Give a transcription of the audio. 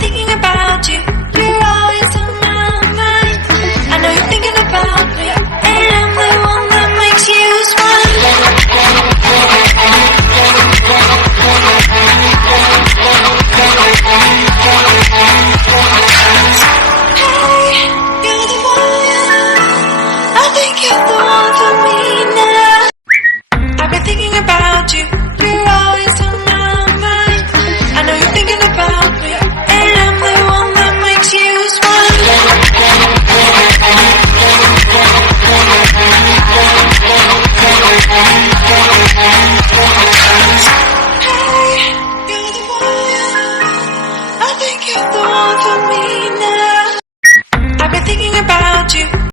thinking about you. You're always on my mind. I know you're thinking about me, and I'm the one that makes you smile. Hey, you're the one. I think you're the one for me now. I've been thinking about you.